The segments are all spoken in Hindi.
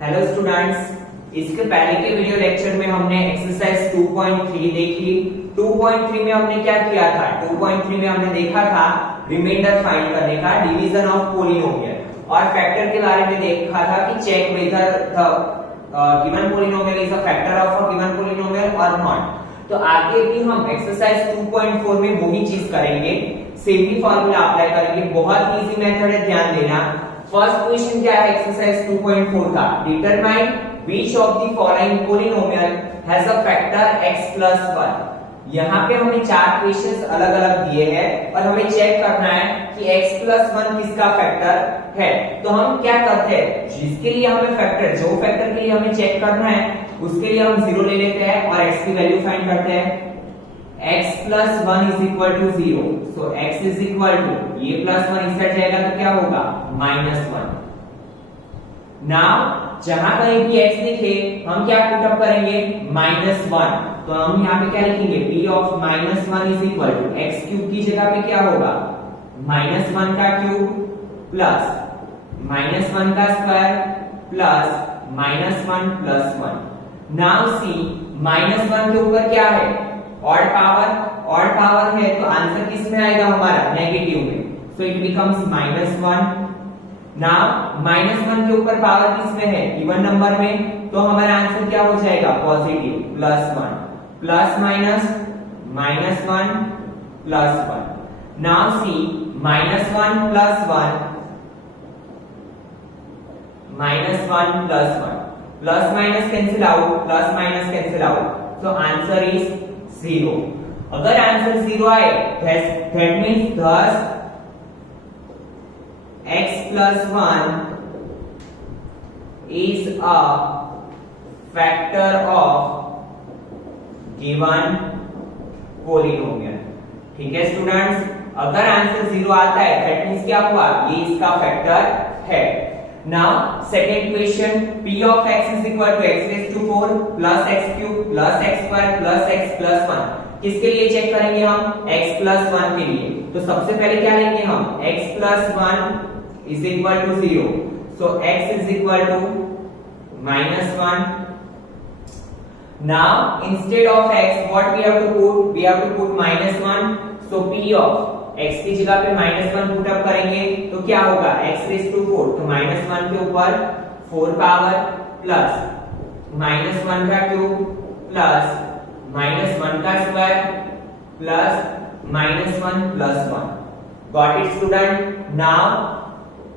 हेलो स्टूडेंट्स, इसके पहले के वीडियो लेक्चर में हमने एक्सरसाइज 2.3 देखी। 2.3 में हमने क्या किया था? 2.3 में हमने देखा था रिमाइंडर फाइंड करने का, डिवीजन ऑफ पॉलिनोमियल, और फैक्टर के बारे में देखा था कि check whether the given polynomial is a factor of a given polynomial और नॉट। तो आगे भी हम एक्सरसाइज 2.4 में वही चीज करेंगे, सेम ही फॉर्मूला अप्लाई करेंगे। बहुत इजी मेथड है, ध्यान देना। फर्स्ट क्वेश्चन क्या है एक्सरसाइज 2.4 का? Determine which of the following polynomial has a factor x plus 1। यहाँ पे हमें चार क्वेश्चंस अलग अलग दिए हैं और हमें चेक करना है कि x plus 1 किसका फैक्टर है। तो हम क्या करते हैं, जिसके लिए हमें फैक्टर, जो फैक्टर के लिए हमें चेक करना है उसके लिए हम 0 ले लेते हैं और x की वैल्यू फाइंड करते हैं। x plus 1 is equal to 0, so x is equal to, ये plus 1 इस साइड जाएगा तो क्या होगा? -1। नाउ जहां कहीं भी x लिखे हम क्या पुट अप करेंगे? -1। तो हम यहाँ पे क्या लिखेंगे? p of -1 is equal to x cube की जगह पे क्या होगा? -1 का क्यूब प्लस -1 का square plus -1 plus 1। Now see -1 के ऊपर क्या है? ऑड पावर है, तो आंसर किस में आएगा हमारा? नेगेटिव में। सो इट बिकम्स -1। नाउ -1 के ऊपर पावर किस में है? इवन नंबर में, तो हमारा आंसर क्या हो जाएगा? Positive, +1 plus minus -1 plus 1। Now see -1 plus 1 plus 1 plus minus cancel out, plus minus cancel out, so answer is 0। अगर आंसर 0 आए that means thus x plus 1 is a factor of given polynomial। ठीक है स्टूडेंट्स, अगर आंसर 0 आता है that means क्या हुआ? ये इसका फैक्टर है। Now second question, p of x is equal to x raised to 4 plus x cube plus x square plus x plus 1। किसके लिए चेक करेंगे हम? x plus 1 के लिए। तो सबसे पहले क्या लेंगे हम? x plus 1 is equal to 0, so x is equal to -1। Now instead of x what we have to put? We have to put -1, so p of x की जगह पे -1 पुट अप करेंगे तो क्या होगा? x रेज़ टू 4, तो -1 के ऊपर 4 पावर प्लस -1 का क्यूब प्लस -1 का square plus -1 plus 1। Got it student? Now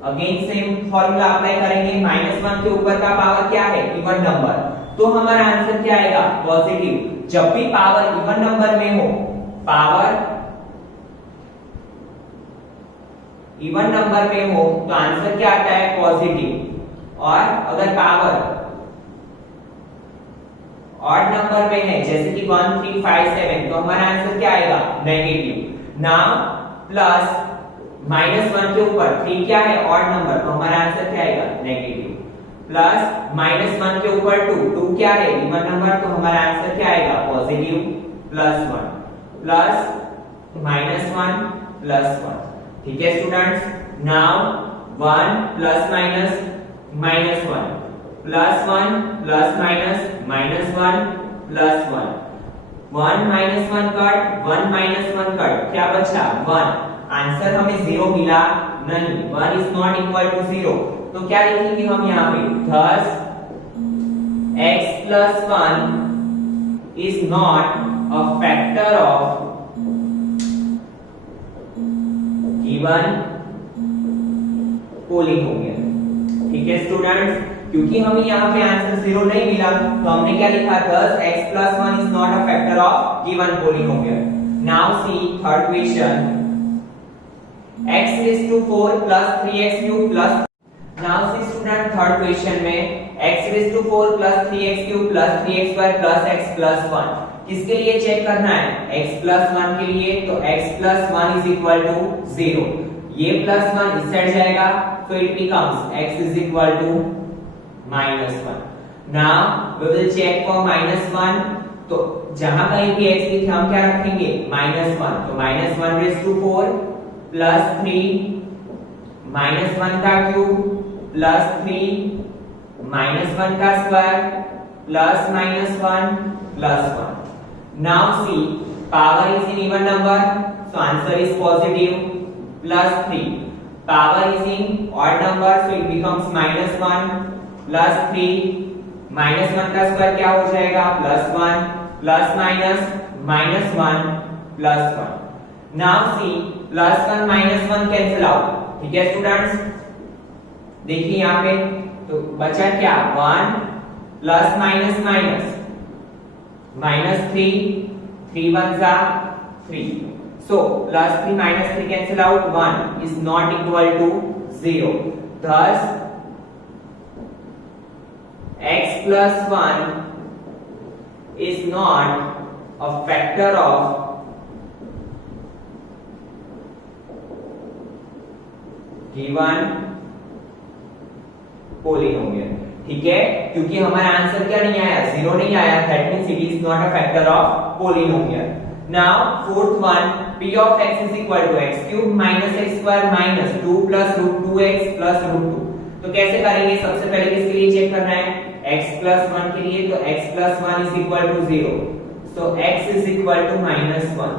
again same formula apply करेंगे। -1 के ऊपर का पावर क्या है? इवन नंबर, तो हमारा आंसर क्या आएगा? पॉजिटिव। जब भी पावर इवन नंबर में हो, पावर इवन नंबर में हो तो आंसर क्या आता है? पॉजिटिव। और अगर पावर ऑड नंबर में है जैसे कि 1 3 5 7, तो हमारा आंसर क्या आएगा? नेगेटिव। नाउ प्लस -1 के ऊपर 3 क्या है? ऑड नंबर, तो हमारा आंसर क्या आएगा? नेगेटिव। प्लस -1 के ऊपर 2 क्या है? इवन नंबर, तो हमारा आंसर क्या आएगा? Positive plus 1 plus -1 plus 1। ठीक है students, now 1 plus minus -1 plus 1 plus minus -1 plus 1, 1 -1 cut, 1 -1 cut, क्या बचा? 1। आंसर हमें 0 मिला नहीं, 1 इज नॉट इक्वल टू 0, तो क्या लिखेंगे हम यहाँ पे? thus x plus 1 is not a factor of given polynomial. ठीक है स्टूडेंट्स, क्योंकि हमें यहाँ पे आंसर 0 नहीं मिला तो हमने क्या लिखा? thus x plus 1 is not a factor of given polynomial। now see third question, x raised to 4 plus 3x cube plus, now see student third question में x raised to 4 plus 3x cube plus 3x square plus x plus 1 किसके लिए चेक करना है? x plus 1 के लिए, तो x plus 1 is equal to 0। ये plus 1 इस साइड जाएगा, so it becomes x is equal to -1। now we will check for -1, तो जहां कहीं भी x लिखे हम क्या रखेंगे? -1, तो -1 raised to 4 plus 3 -1 का क्यूब प्लस 3 -1 का square plus -1 plus 1. Now see, power is in even number, so answer is positive. Plus 3. Power is in odd number, so it becomes -1 plus 3. -1 का स्क्वायर क्या हो जाएगा? +1 plus minus -1 plus 1. Now see, +1 -1 cancel out. ठीक है स्टूडेंट्स, देखिए यहाँ पे तो बचा क्या? 1 प्लस माइनस माइनस -3, 3 1 जा 3. So plus 3 minus 3 cancel out, 1 is not equal to 0. Thus x plus 1 is not a factor of given polynomial. ठीक है, क्योंकि हमारा आंसर क्या नहीं आया? 0 नहीं आया. That means it is not a factor of polynomial. Now fourth one, p of x is equal to x cube minus x square minus 2 plus root 2x plus root 2. तो कैसे करेंगे? सबसे पहले किसके लिए चेक करना है? x plus 1 के लिए. तो x plus 1 is equal to 0. So x is equal to -1.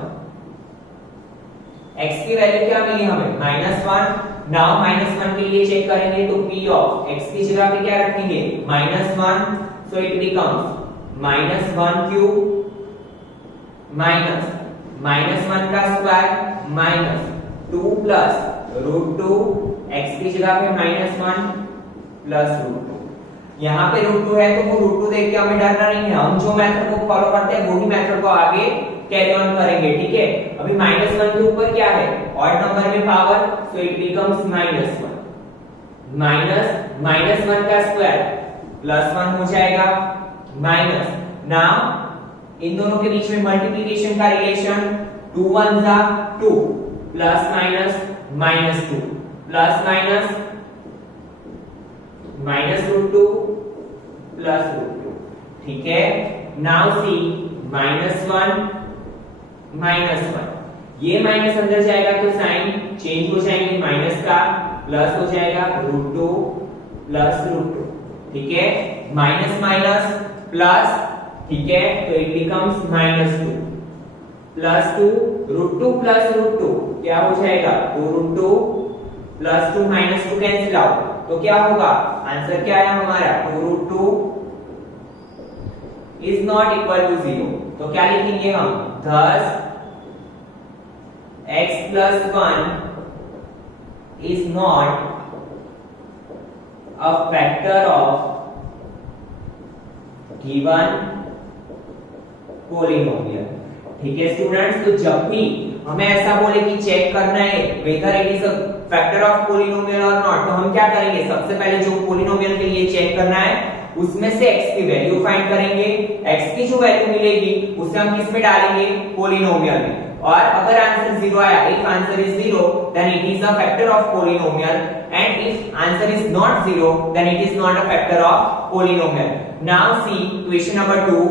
x की वैल्यू क्या मिली हमें? -1. नाउ -1 के लिए चेक करेंगे तो p of x की जगह पे क्या रखेंगे? -1. So it becomes -1 cube minus -1 का square minus 2 plus root 2. x की जगह पे -1 प्लस रूट 2. यहाँ पे रूट 2 है तो वो रूट 2 देख के हमें डरना नहीं है. हम जो मेथड को फॉलो करते हैं वही मेथड को आगे कैरी ऑन करेंगे. ठीक है, अभी -1 के ऊपर क्या है? ऑड नंबर में power, so it becomes -1 minus -1 का स्क्वायर प्लस 1 हो जाएगा माइनस. नाउ इन दोनों के बीच में मल्टीप्लिकेशन का रिलेशन 2 1 जा 2 plus minus -2 plus minus root 2 plus root 2. ठीक है, नाउ सी -1 ये माइनस अंदर जाएगा तो साइन चेंज हो जाएंगे, माइनस का प्लस हो जाएगा रूट 2 प्लस रूट 2. ठीक है, माइनस माइनस प्लस. ठीक है, तो it becomes -2 plus 2 root 2 plus root 2 क्या हो जाएगा? 2 root 2 plus 2 minus 2 cancel out. तो क्या होगा? आंसर क्या है हमारा? 2 root 2 is not equal to 0. तो क्या लिखेंगे हम? Thus x plus 1 is not a factor of given polynomial. ठीक है स्टूडेंट्स, तो जब भी हमें ऐसा बोले कि चेक करना है whether it is a factor of polynomial or not, तो हम क्या करेंगे? सबसे पहले जो polynomial के लिए चेक करना है उसमें से x की वैल्यू फाइंड करेंगे. x की जो वैल्यू मिलेगी उसे हम किस में डालेंगे? polynomial में. और अगर आंसर 0 आया, if answer is 0 then it is a factor of polynomial, and if answer is not 0 then it is not a factor of polynomial. Now see question number 2.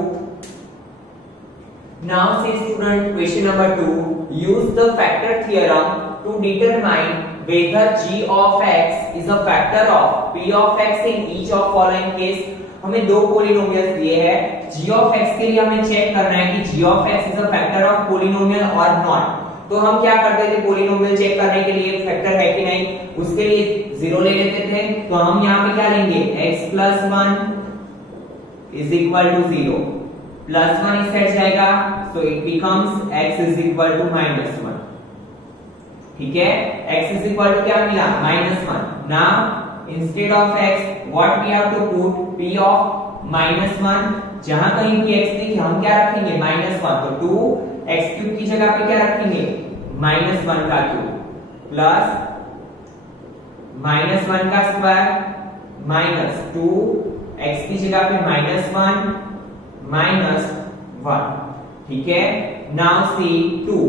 Now see student, question number 2, use the factor theorem to determine whether g of x is a factor of p of x in each of following case. हमें दो पोलिनोमियल्स दिए हैं. g of x के लिए हमें चेक करना है कि g of x is a factor of polynomial or not. तो हम क्या करते थे? पोलिनोमियल चेक करने के लिए फैक्टर है कि नहीं उसके लिए 0 ले लेते थे. तो हम यहाँ पे क्या लेंगे? x plus 1 is equal to 0. Plus 1 इस साइड जाएगा, so it becomes x is equal to -1. ठीक है, x is equal to क्या मिला? -1. Now instead of x what we have to put? p of -1. जहां कहीं भी x दिखे हम क्या रखेंगे? -1. तो 2x क्यूब की जगह पे क्या रखेंगे? -1 का क्यूब प्लस -1 का स्क्वायर माइनस 2x की जगह पे -1 -1. ठीक है, नाउ सी 2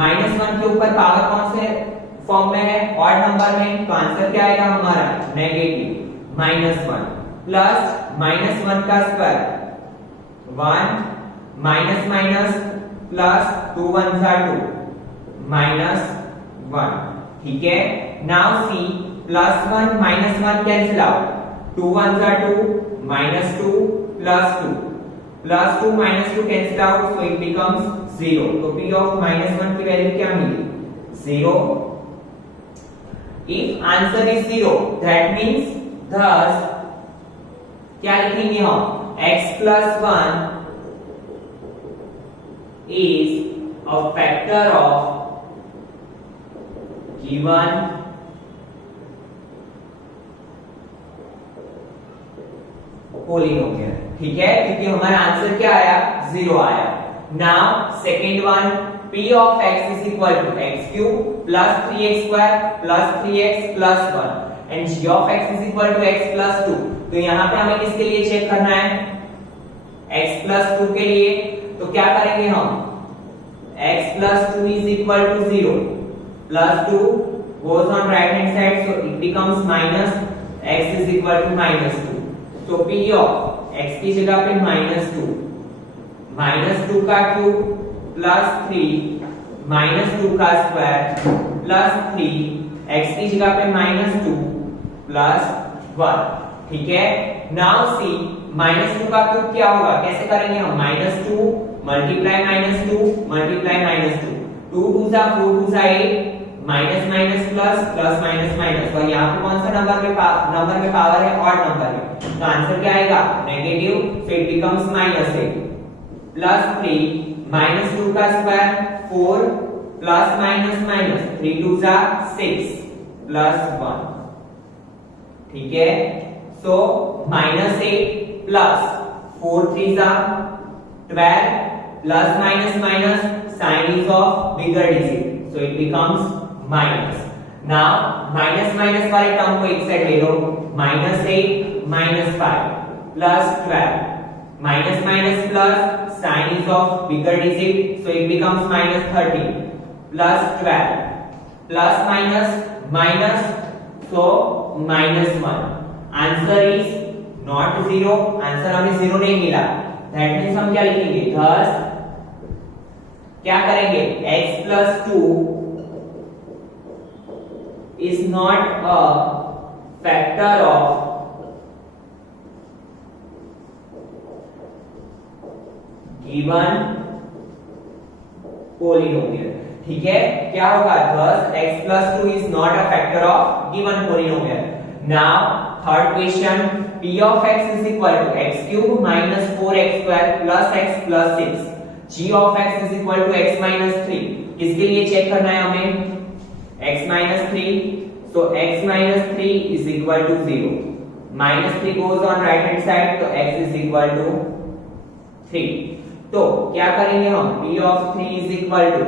-1 के ऊपर पावर कौन से फॉर्म में है? ऑड नंबर में. तो आंसर क्या आएगा हमारा? नेगेटिव -1 प्लस -1 का स्क्वायर 1 माइनस माइनस प्लस 2 1 जा 2 -1. ठीक है, now see +1 -1 cancel out. 2 1 are 2, -2 +2, +2 -2 cancel out, so it becomes 0. तो p of -1 की वैल्यू क्या मिली? 0. If answer is 0, that means thus क्या लिखेंगे हम? x plus 1 is a factor of given polynomial. ठीक है, क्योंकि हमारा आंसर क्या आया? 0 आया. Now second one, p of x is equal to x cube plus 3x square plus 3x plus 1 and g of x is equal to x plus 2. तो यहाँ पे हमें किसके लिए चेक करना है? x plus 2 के लिए. तो क्या करेंगे हम? x plus 2 is equal to 0 plus 2 goes on right hand side, so it becomes minus x is equal to -2. तो p of x की जगह पे -2 का क्यूब प्लस 3 -2 का स्क्वायर प्लस 3 x की जगह पे -2 प्लस 1. ठीक है. नाउ सी -2 का क्यूब क्या होगा? कैसे करेंगे हम? -2 मल्टीप्लाई -2 मल्टीप्लाई -2, 2 2 जा 4 2 जा 8, minus minus plus plus minus minus. और यहाँ पे कौन सा नंबर में पावर है? ऑड नंबर है. तो आंसर क्या आएगा? Negative. So it becomes -8 plus 3 -2 का स्क्वायर 4 प्लस माइनस माइनस 3 2 जा 6 प्लस 1. ठीक है. सो -8 प्लस 4 3 जा 12 plus minus minus sign is of bigger digit, so it becomes minus. Now minus minus वाले टर्म को एक साइड ले लो. -8 -5 plus 12 minus minus plus sign is of bigger digit, so it becomes -13 plus 12 plus minus minus, so -1. Answer is not 0. Answer हमें 0 नहीं मिला. That means हम क्या लिखेंगे? Thus क्या करेंगे? x plus 2 is not a factor of given polynomial. ठीक है. क्या होगा? Thus x plus 2 is not a factor of given polynomial. Now third question, p of x is equal to x cube minus 4x square plus x plus 6. g of x is equal to x minus 3. किसके लिए चेक करना है हमें? x minus 3. So x minus 3 is equal to 0. Minus 3 goes on right hand side, तो x is equal to 3. तो क्या करेंगे हम? p of 3 is equal to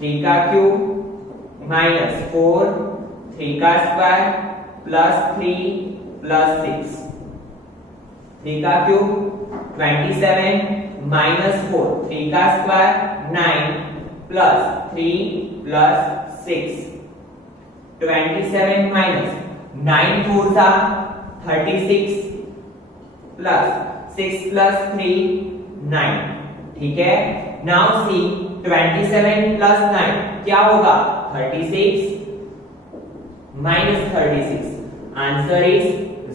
3 का क्यूब minus 4 3 का स्क्वायर प्लस 3 प्लस 6. 3 का क्यूब 27 minus 4 3 का स्क्वायर 9 प्लस 3 प्लस 6. 27 minus 9 4 था 36 प्लस 6 प्लस 3 9. ठीक है. नाउ सी 27 प्लस 9 क्या होगा? 36 minus 36. Answer is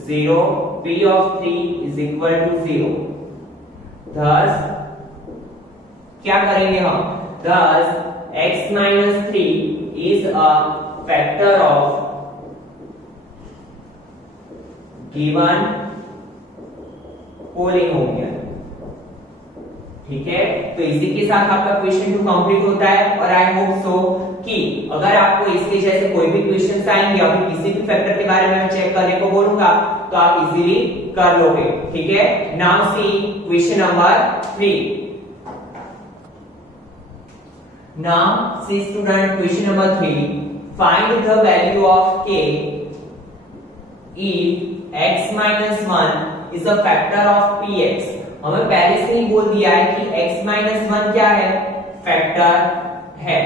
0. p of 3 is equal to 0. Thus क्या करेंगे हम? Thus x minus 3 is a factor of given polynomial. ठीक है. तो इसी के साथ आपका क्वेश्चन 2 कंप्लीट होता है. और आई होप सो कि अगर आपको इसके जैसे कोई भी क्वेश्चंस आएंगे या फिर किसी भी फैक्टर के बारे में चेक करने को बोलूंगा तो आप इजीली कर लोगे. ठीक है. Now see question number 3. Now see student question number 3. Find the value of k if x minus 1 is a factor of px. हमें पहले से ही बोल दिया है कि x minus 1 क्या है? फैक्टर है.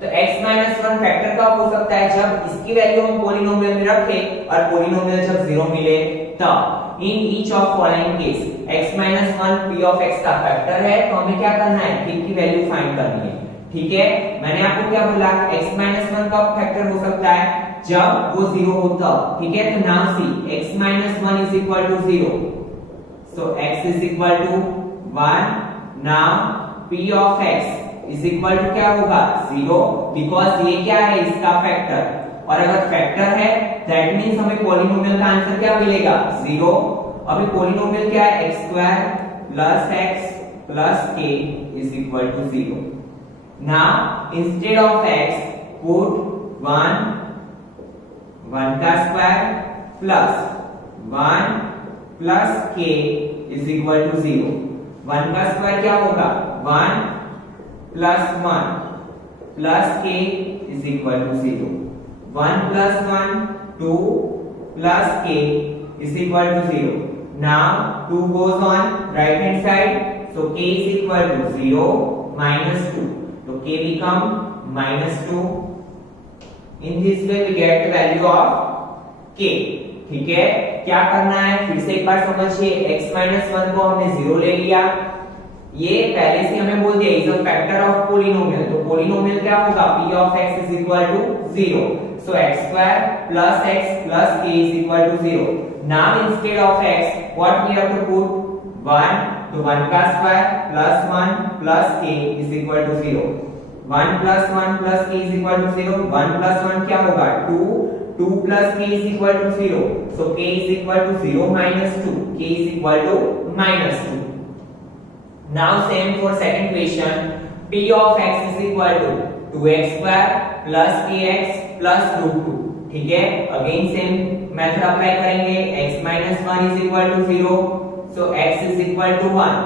तो x minus 1 फैक्टर कब हो सकता है? जब इसकी वैल्यू हम पॉलिनोमियल में रखें और पॉलिनोमियल जब 0 मिले तब. In each of following case x minus 1 p of x का फैक्टर है, तो हमें क्या करना है? k की वैल्यू फाइंड करनी है. ठीक है. मैंने आपको क्या बोला? x minus 1 का फैक्टर हो सकता है जब वो 0 होता, ठीक है। तो now see x minus 1 is equal to 0, so x is equal to 1. now p of x is equal to क्या होगा 0, बिकॉज ये क्या है इसका फैक्टर, और अगर फैक्टर है दैट मींस हमें पॉलिनोमियल का आंसर क्या मिलेगा 0। अभी पॉलिनोमियल क्या है x square plus x plus k is equal to 0. now instead of x put 1 का square plus 1 plus k is equal to 0. 1 का स्क्वायर क्या होगा 1 plus 1 plus k is equal to 0. 1 plus 1 2 plus k is equal to 0. now 2 goes on right hand side, so k is equal to 0 minus 2, so k become minus 2. in this way we get the value of k. ठीक है, क्या करना है फिर से एक बार समझिए। x minus 1 को हमने 0 ले लिया, ये पहले से हमें बोल दिया is a factor of polynomial, तो पॉलिनोमियल क्या होगा p of x is equal to 0. so x square plus x plus k is equal to 0. now instead of x what we have to put 1, तो 1 का square plus 1 plus k is equal to 0. 1 plus 1 plus k is equal to 0. 1 plus 1 क्या होगा 2, 2 plus k is equal to 0. so k is equal to 0 minus 2, k is equal to minus 2. now same for second question, p of x is equal to 2x square plus kx plus root 2. ठीक है, अगेन सेम मेथड अप्लाई करेंगे। x minus 1 is equal to 0, so x is equal to 1.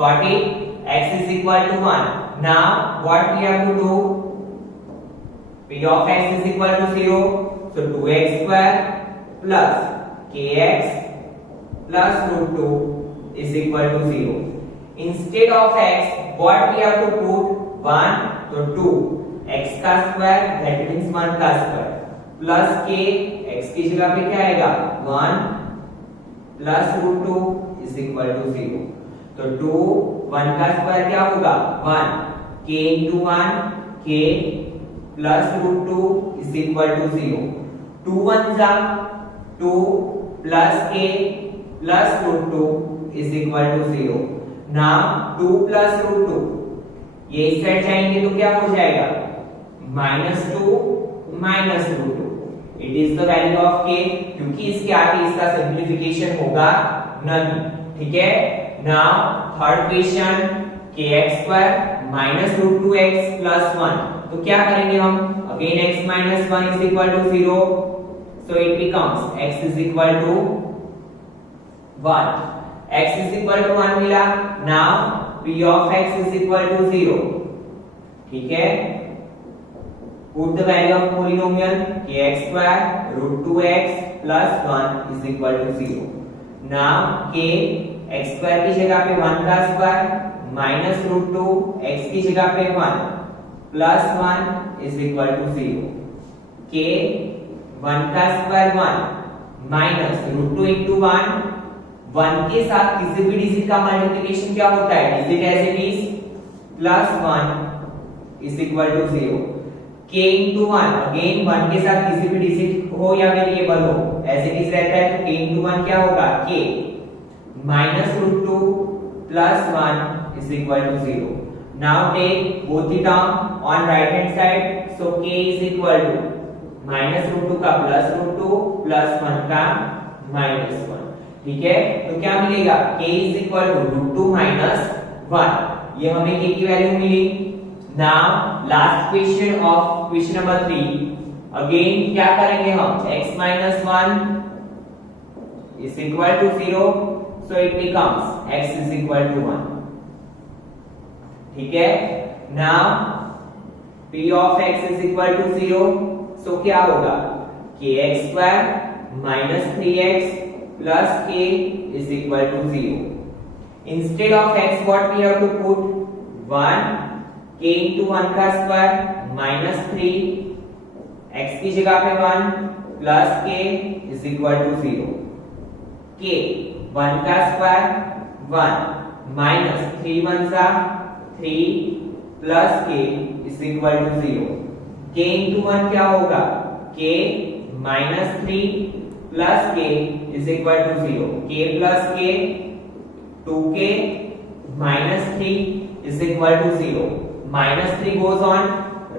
got it? x is equal to 1. now what we have to do, p of x is equal to 0, so 2x square plus kx plus root 2 is equal to 0. instead of x what we have to put 1, so 2 x का स्क्वायर दैट मींस 1 का स्क्वायर प्लस k, x की जगह पे क्या आएगा 1 plus root 2 is equal to 0. तो 2 1 का स्क्वायर क्या होगा 1, k into 1 k plus root 2 is equal to 0. 2 1 जा 2 plus k plus root 2 is equal to 0. Now 2 plus root 2 ये इस साइड जाएंगे तो क्या हो जाएगा -2 minus root 2. It is the value of k, क्योंकि इसके आगे इसका सिंपलीफिकेशन होगा नहीं. ठीक है, now third question kx square minus root 2x plus 1. तो क्या करेंगे हम, again x minus 1 is equal to 0, so it becomes x is equal to 1. x is equal to 1 मिला. Now p of x is equal to 0. ठीक है, put the value of polynomial kx square root 2x plus 1 is equal to 0. now k x square की जगह पे 1 का स्क्वायर माइनस रूट 2 x की जगह पे 1 plus 1 is equal to 0. k 1 का स्क्वायर 1 माइनस रूट 2 into 1. 1 के साथ किसी भी डिजिट का मल्टीप्लिकेशन क्या होता है, digit as it is plus 1 is equal to 0. k into 1, again 1 के साथ किसी भी डिजिट हो या वेरिएबल हो एज इट इज रहता है, तो k into 1 क्या होगा k minus root 2 plus 1 is equal to 0. Now take both the term on right hand side, so k is equal to minus root 2 का प्लस रूट 2 प्लस 1 का माइनस 1. ठीक है, तो क्या मिलेगा k is equal to रूट 2 माइनस 1. ये हमें k की वैल्यू मिली. Now last question of question number 3. Again क्या करेंगे हम, x minus 1 is equal to 0, so it becomes x is equal to 1. ठीक है, now p of x is equal to 0, so क्या होगा kx square minus 3x plus k is equal to 0. Instead of x what we have to put 1, k into 1 का स्क्वायर माइनस 3 x की जगह पे 1 plus k is equal to 0. k 1 का स्क्वायर 1 माइनस 3 1 सा 3 plus k is equal to 0. k into 1 क्या होगा, k minus 3 plus k is equal to 0, k plus k 2k minus 3 is equal to 0. Minus 3 goes on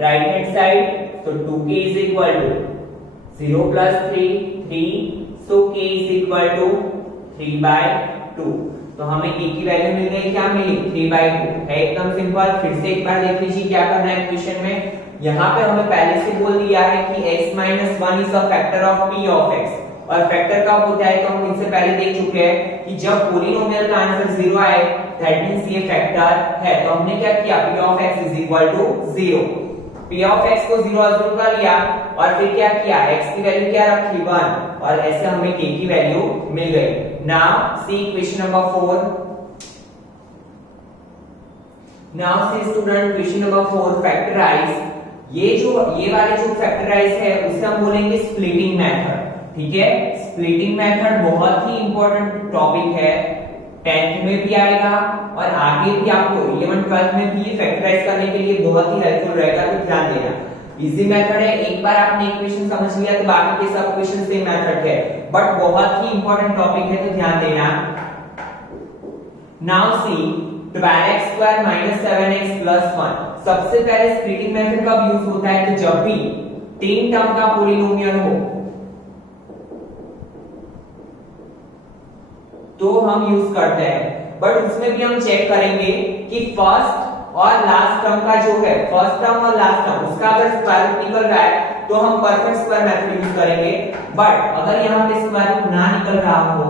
right hand side, so 2k is equal to 0 plus 3 3, so k is equal to 3 by 2. तो हमें k की वैल्यू मिल गई, क्या मिली 3 by 2 है, एकदम सिंपल। फिर से एक बार देख लीजिए क्या करना है इक्वेशन में। यहाँ पे हमें पहले से बोल दिया है कि x minus 1 is a factor of p of x, और फैक्टर कब होता है तो हम इनसे पहले देख चुके हैं कि जब पोलिनोमियल का आंसर 0 आए दैट मींस ये फैक्टर है। तो हमने क्या किया, p of x is equal to 0, p of x को 0 अज्यूम कर लिया और फिर क्या किया, x की वैल्यू क्या रखी 1, और ऐसे हमें k की वैल्यू मिल गई। Now see question number 4। Now see student question number 4, factorize. ये वाले जो फैक्टराइज है उसे हम बोलेंगे स्प्लिटिंग मेथड, ठीक है। स्प्लिटिंग मेथड बहुत ही इंपॉर्टेंट टॉपिक है, 10th में भी आएगा और आगे भी आपको 11th 12th में भी फैक्टराइज करने के लिए बहुत ही हेल्पफुल रहेगा, तो ध्यान देना। इजी मेथड है, एक बार आपने इक्वेशन समझ लिया तो बाकी के सब क्वेश्चन सेम मेथड है, बट बहुत ही इंपॉर्टेंट टॉपिक है, तो ध्यान देना। Now see 12x square minus 7x plus 1। सबसे पहले स्प्लिटिंग मेथड कब यूज होता है, तो जब भी 3 टर्म का पॉलिनोमियल हो तो हम यूज करते हैं, बट उसमें भी हम चेक करेंगे कि फर्स्ट और लास्ट टर्म का जो है, फर्स्ट टर्म और लास्ट टर्म उसका अगर स्क्वायर रूट निकल रहा है तो हम परफेक्ट स्क्वायर मेथड यूज करेंगे, बट अगर यहाँ पे स्क्वायर रूट ना निकल रहा हो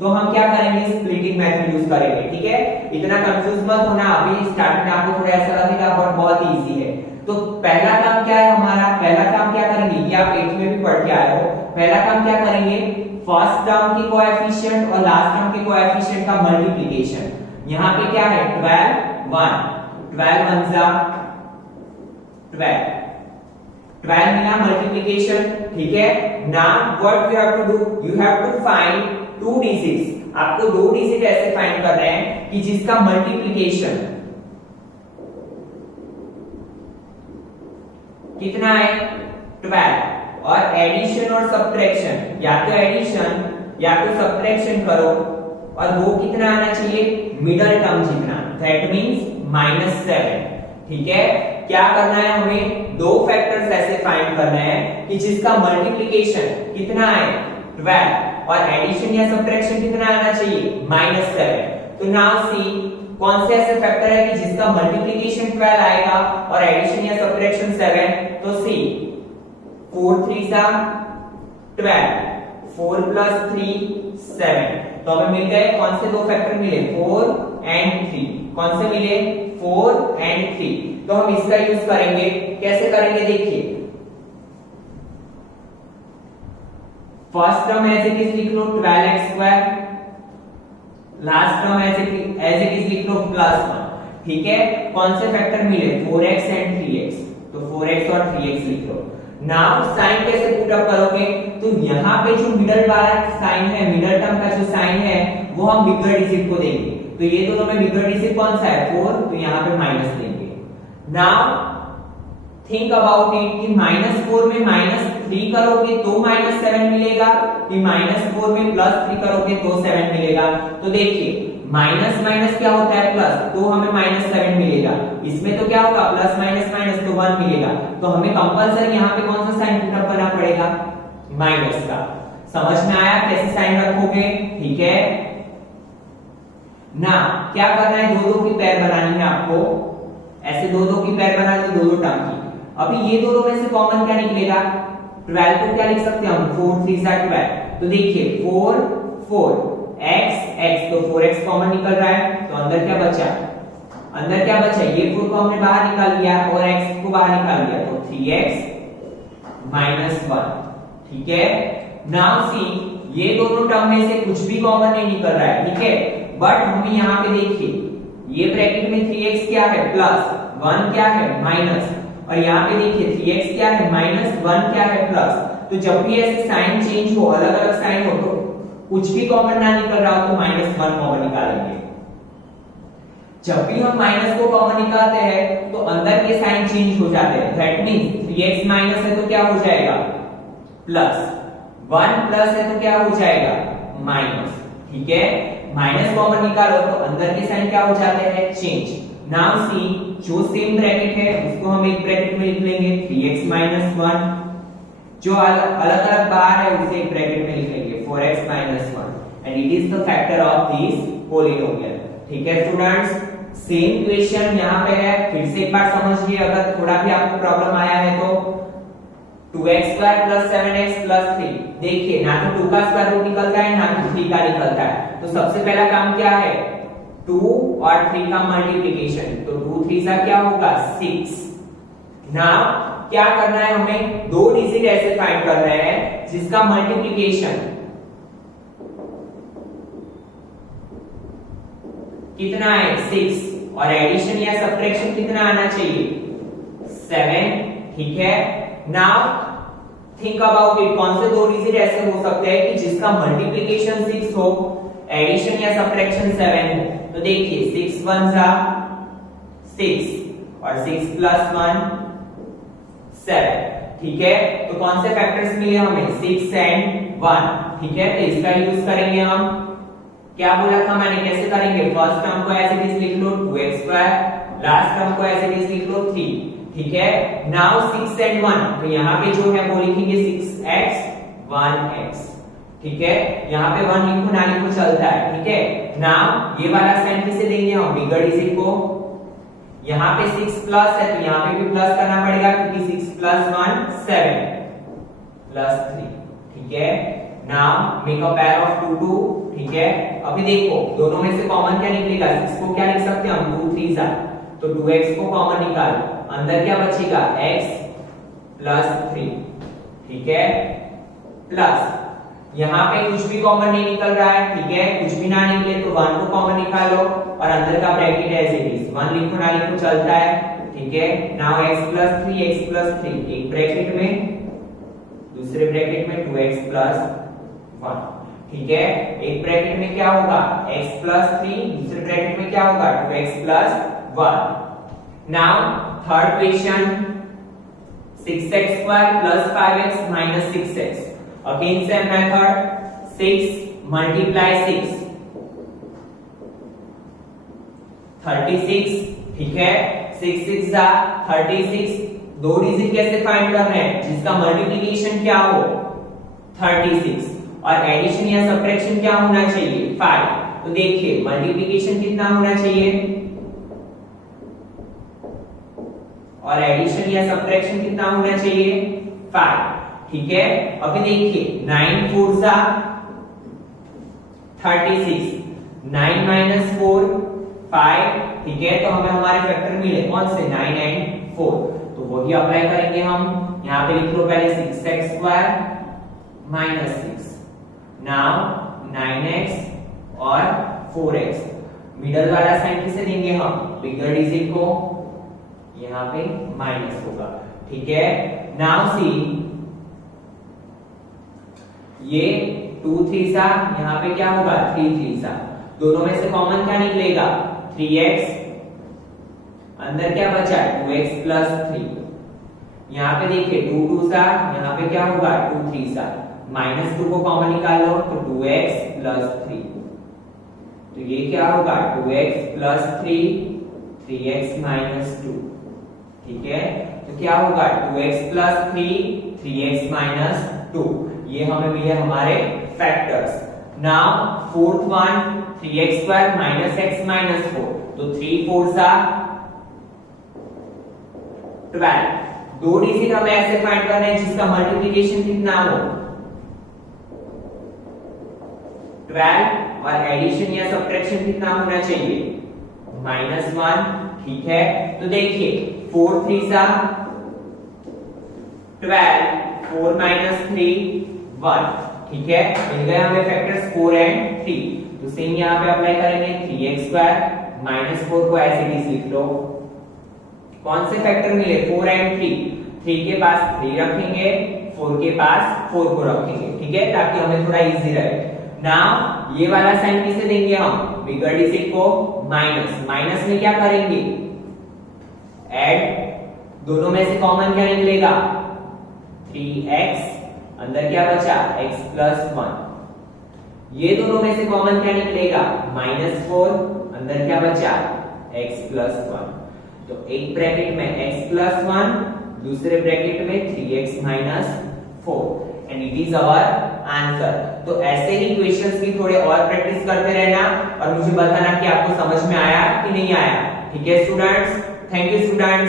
तो हम क्या करेंगे, स्प्लिटिंग मेथड यूज करेंगे, ठीक है। इतना कंफ्यूज मत होना, अभी स्टार्टिंग में आपको थोड़ा ऐसा लगेगा बट बहुत इजी है। तो पहला काम क्या है हमारा, पहला काम क्या करेंगे, ये आप 8th में भी पढ़ के आए हो। पहला काम क्या करेंगे, फर्स्ट टर्म की कोएफिशिएंट और लास्ट टर्म के कोएफिशिएंट का मल्टीप्लिकेशन। यहाँ पे क्या है 12 1 12 1 जा 12 मिला मल्टीप्लिकेशन, ठीक है। Now what you have to do, you have to find 2 digits. आपको 2 डिजिट ऐसे फाइंड करना है कि जिसका मल्टीप्लिकेशन कितना है 12, और एडिशन और सब्ट्रैक्शन, या तो एडिशन या तो सब्ट्रैक्शन करो, और वो कितना आना चाहिए, मिडल टर्म जितना, दैट मींस -7, ठीक है। क्या करना है, हमें 2 फैक्टर्स ऐसे फाइंड करना है कि जिसका मल्टीप्लिकेशन कितना है 12 और एडिशन या सब्ट्रैक्शन कितना आना चाहिए -7। तो नाउ सी कौन से ऐसे फैक्टर है कि जिसका मल्टीप्लिकेशन 12 आएगा और एडिशन या सब्ट्रैक्शन 7। तो सी 4 3 सा 12, 4 प्लस 3 7। तो हमें मिल गए कौन से 2 फैक्टर मिले, 4 एंड 3। कौन से मिले, 4 एंड 3। तो हम इसका यूज करेंगे, कैसे करेंगे देखिए। First term as it is लिख लो 12x square, last term as it is लिख लो +1, ठीक है। कौन से फैक्टर मिले, 4x एंड 3x, तो 4x और 3x लिख लो। नाउ साइन कैसे पुट अप करोगे, तो यहाँ पे जो मिडल वाला साइन है, मिडल टर्म का जो साइन है वो हम बिगर डिजिट को देंगे। तो ये दोनों में बिगर डिजिट कौन सा है 4, तो यहाँ पे माइनस देंगे। नाउ थिंक अबाउट इट कि -4 में -3 करोगे तो -7 मिलेगा, कि -4 में +3 करोगे तो 7 मिलेगा। तो देखिए माइनस माइनस क्या होता है प्लस, तो हमें -7 मिलेगा। इसमें तो क्या होगा प्लस माइनस माइनस तो 1 मिलेगा। तो हमें कंपल्सरी यहाँ पे कौन सा साइन पुट अप करना पड़ेगा, माइनस का। समझ में आया कैसे साइन रखोगे, ठीक है ना। क्या करना है, 2-2 की पेयर बनानी है आपको, ऐसे 2-2 की पेयर बना दी 2-2 टर्म की। अभी ये दोनों में से कॉमन क्या निकलेगा, 12 को क्या लिख सकते हैं हम, 4 3 12। तो देखिए 4 4 x तो 4x कॉमन निकल रहा है, तो अंदर क्या बचा, ये 4 को हमने बाहर निकाल लिया और x को बाहर निकाल लिया, तो 3x - 1, ठीक है। नाउ सी ये दोनों टर्म में से कुछ भी कॉमन नहीं निकल रहा है, ठीक है। बट हमें यहाँ पे देखिए ये ब्रैकेट में 3x क्या है प्लस, 1 क्या है माइनस, और यहाँ पे देखिए 3x क्या है माइनस, 1 क्या है प्लस। तो जब भी ऐसे साइन चेंज हो, अलग अलग साइन हो, तो कुछ भी कॉमन ना निकल रहा हो तो -1 कॉमन निकालेंगे। जब भी हम माइनस को कॉमन निकालते हैं तो अंदर के साइन चेंज हो जाते हैं। दैट मींस 3x माइनस है तो क्या हो जाएगा प्लस, 1 प्लस है तो क्या हो जाएगा माइनस। ठीक है, माइनस कॉमन निकालो तो अंदर के साइन क्या हो जाते हैं चेंज। नाउ सी, जो सेम ब्रैकेट है उसको हम एक ब्रैकेट में लिख लेंगे 3x माइनस 1, जो अलग अलग बाहर है उसे एक ब्रैकेट में लिख लेंगे 4x minus 1 and it is the factor of this polynomial. ठीक है स्टूडेंट्स, सेम क्वेश्चन यहाँ पे है, फिर से एक बार समझिए अगर थोड़ा भी आपको प्रॉब्लम आया है तो 2x square plus 7x plus 3। देखिए ना तो 2 का स्क्वायर रूट निकलता है ना तो 3 का निकलता है, तो सबसे पहला काम क्या है 2 और 3 का मल्टीप्लिकेशन, तो 2 3 सा क्या होगा 6। नाउ क्या करना है हमें, दो डिजिट ऐसे फाइंड करना है जिसका मल्टीप्लिकेशन कितना है 6 और एडिशन या सब्ट्रैक्शन कितना आना चाहिए 7। ठीक है, नाउ थिंक अबाउट इट, कौन से दो डिजिट ऐसे हो सकते हैं कि जिसका मल्टीप्लिकेशन 6 हो, एडिशन या सब्ट्रैक्शन 7 हो। तो देखिए 6 1 जा 6 और 6 प्लस 1 7। ठीक है, तो कौन से फैक्टर्स मिले हमें 6 एंड 1। ठीक है, तो इसका यूज करेंगे हम। क्या बोला था मैंने, कैसे करेंगे, फर्स्ट टर्म को एज इट इज लिख लो 2x स्क्वायर, लास्ट टर्म को एज इट इज लिख लो 3। ठीक है, नाउ 6 एंड 1, तो यहाँ पे जो है वो लिखेंगे 6x 1x। ठीक है, यहाँ पे 1 लिखो ना लिखो चलता है। ठीक है, नाउ ये वाला साइन किसे देंगे हम, बिगर डिजिट को। यहाँ पे 6 प्लस है तो यहाँ पे भी प्लस करना पड़ेगा क्योंकि 6 प्लस 1 7 प्लस 3। ठीक है, now make a pair of 2 2। ठीक है, अभी देखो दोनों में से कॉमन क्या निकलेगा, 6 को क्या लिख सकते हैं हम 2 3 जा, तो 2x को कॉमन निकालो, अंदर क्या बचेगा x प्लस 3। ठीक है, प्लस यहाँ पे कुछ भी कॉमन नहीं निकल रहा है। ठीक है, कुछ भी ना निकले तो 1 को कॉमन निकालो और अंदर का ब्रैकेट है एज इट इज, 1 लिखो ना लिखो चलता है। ठीक है, now x plus 3 x plus 3 एक ब्रैकेट में, दूसरे ब्रैकेट में 2x प्लस 1। ठीक है, एक ब्रैकेट में क्या होगा x प्लस 3, दूसरे ब्रैकेट में क्या होगा 2x plus 1। Now third question 6x square plus 5x minus 6x, again same method 6 multiply 6 36। ठीक है, 6 6 जा 36, दो डिजिट कैसे फाइंड करना है जिसका मल्टीप्लिकेशन क्या हो 36 और एडिशन या सब्ट्रैक्शन क्या होना चाहिए 5। तो देखिए मल्टीप्लिकेशन कितना होना चाहिए और एडिशन या सब्ट्रैक्शन कितना होना चाहिए 5। ठीक है, अभी देखिए 9 4 जा 36, 9 माइनस 4 5। ठीक है, तो हमें हमारे फैक्टर मिले कौन से 9 एंड 4, तो वही अप्लाई करेंगे हम। यहाँ पे लिख लो पहले 6x square minus 6, now 9x और 4x, मिडल वाला साइन किसे देंगे हम बिगर डिजिट को, यहाँ पे माइनस होगा। ठीक है, नाउ सी ये 2 3 सा, यहाँ पे क्या होगा 3 3 सा, दोनों में से कॉमन क्या निकलेगा 3x, अंदर क्या बचा 2x प्लस 3। यहाँ पे देखिए 2 2 सा, यहाँ पे क्या होगा 2 3 सा, माइनस 2 को कॉमन निकालो तो 2x प्लस 3, तो ये क्या होगा 2x प्लस 3 3x माइनस 2। ठीक है, तो क्या होगा 2x प्लस 3 3x माइनस 2, ये हमें मिले हमारे factors. Now fourth one 3x square minus x minus 4, तो 3 4 सा 12, दो डिजिट हमें ऐसे फाइंड करना है जिसका मल्टीप्लिकेशन कितना हो 12 और एडिशन या सब्ट्रैक्शन कितना होना चाहिए -1। ठीक है, तो देखिए 4 3 सा 12, 4 माइनस 3 1। ठीक है, मिल गए हमें फैक्टर्स 4 एंड 3। तो सेम यहाँ पे अप्लाई करेंगे 3x स्क्वायर माइनस 4 को ऐसे ही लिख लो। कौन से फैक्टर मिले 4 एंड 3, 3 के पास 3 रखेंगे, 4 के पास 4 को रखेंगे। ठीक है, ताकि हमें थोड़ा इजी रहे। नाउ ये वाला साइन किसे देंगे हम, बिगर डिजिट को माइनस, माइनस में क्या करेंगे, ऐड, दोनों में से कॉमन क्या निकलेगा, 3x, अंदर क्या बचा, x प्लस 1, ये दोनों में से कॉमन क्या निकलेगा, -4, अंदर क्या बचा, x प्लस 1। तो एक ब्रैकेट में x प्लस 1, दूसरे ब्रैकेट में 3x minus 4 and it is our answer. तो ऐसे ही क्वेश्चंस की थोड़े और प्रैक्टिस करते रहना और मुझे बताना कि आपको समझ में आया कि नहीं आया। ठीक है स्टूडेंट्स, थैंक यू स्टूडेंट्स।